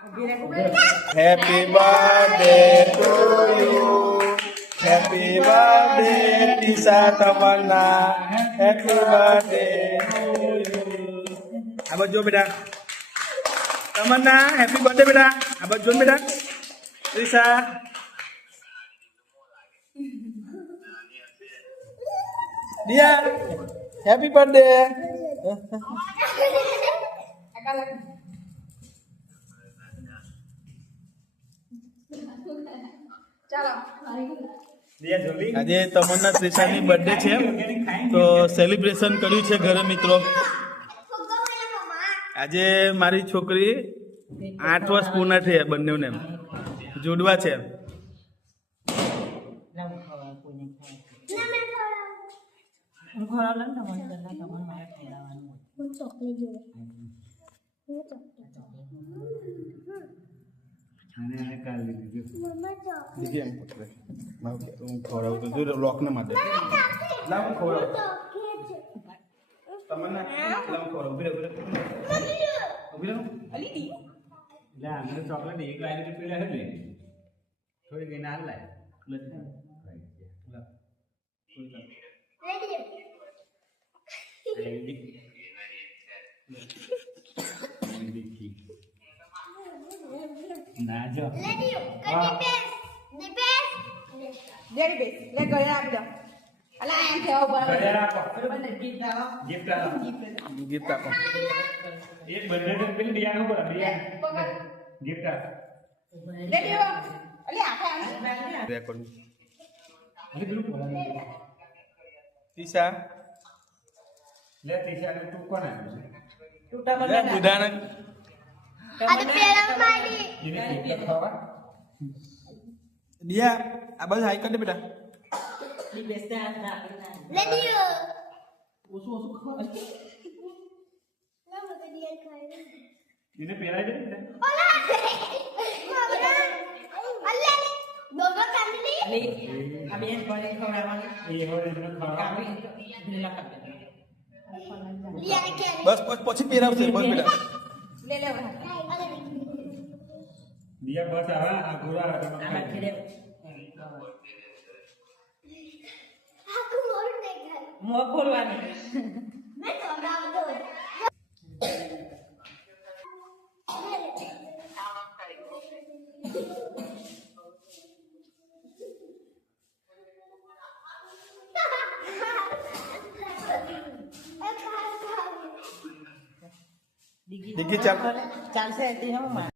Happy birthday to you. Happy birthday Tisa Tamanna. Happy birthday to you. Abang jom beda. Tamanna, happy birthday beda. Abang jom beda. Tisa. Dia. Happy birthday. આજે તમન્ના ત્રિષાની birthday છે તો celebration કર્યું છે ઘરે મિત્રો. આજે મારી છોકરી 8 વર્ષ પૂર્ણ થયા બંનેને જોડવા છે. લોકને માટે ચોકલેટ એક લાઈન પીડા હે થોડી કઈ ના લાય ના જો ગીફ્ટ આપો એક બંને પેલી દિયા ઉપર ગિફ્ટ રેકોર્ડ તીસા લે તીસા ને તું કોણ આવ્યું ટૂટા મને બુધાને અરે પેલા માડી એને ગિફ્ટ ખાવા દિયા આ બસ હાઈ કર દે બેટા દી બેસ્ટ આ લે દિયો ઓસો ઓસો ખા લા મને દિયા ખાય એને પેલા દે ઓલા અલ્લા દોગો કાંદલી લે આ બેન પડે ખવડાવવાની એ હોરે એને ખાવા દિલા કાપે લિયા કે બસ પછી પેરાવશે બસ બેટા લે લે દિયા બસ આ ગોરા આ ખેડે આકુ મોર દે ઘર મો ખોલવાની મે તો નામ દો Digi ચાલશે તે હમ